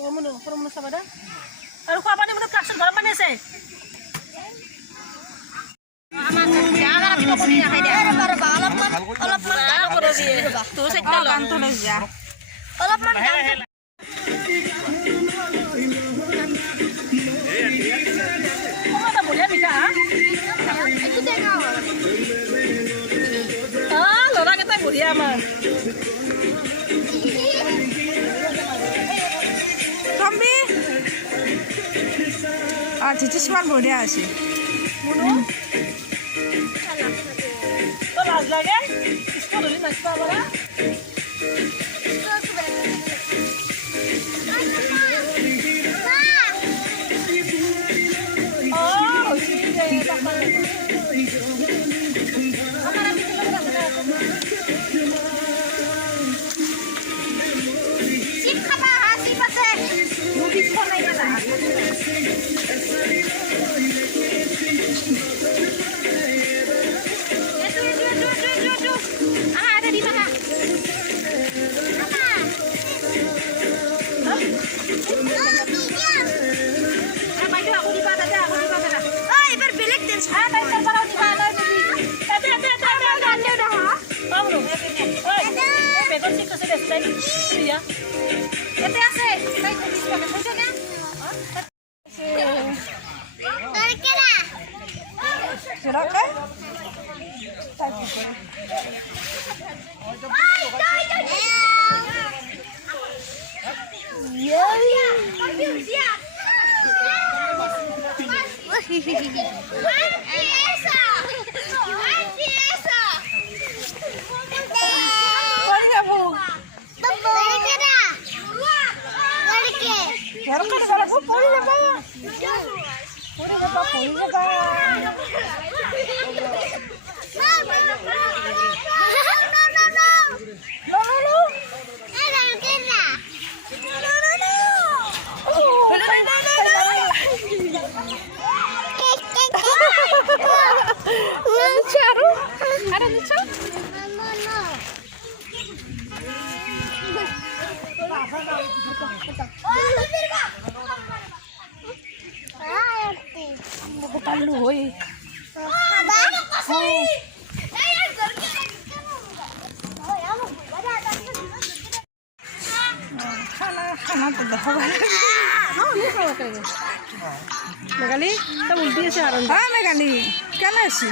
Menu sama dah. Kalau kau apa ni menurut kakak garam mana sih? Aman, jangan aku kau punya idea. Olap man, aku dah dia. Tu saya dah bantu dia. Olap man jangan. Kau ada boleh bisa? Itu tengok. Lorang kita boleh aman. Tombi, cici semar boleh asih. Munu? तो लाज लगे इसको बोली नचता वाला oh ठीक है ये पापा हमारा भी सिप खाना हाँ सिप से मूवी को नहीं करना ada di mana? Baju aku di mana dah? Oh, ibar bilik dan ada ibar kalau di mana tadi? Ada dah. Oh, belum. Oh, betul sih kesudah tadi. Iya. Itu ase. Baik, bisa pakai bojone. Silakan. Ada lucu? Mau palu, oi. खाना तो दहा मेघाली तब उल्टी से आ रहा हाँ मेघाली क्या ना ऐसी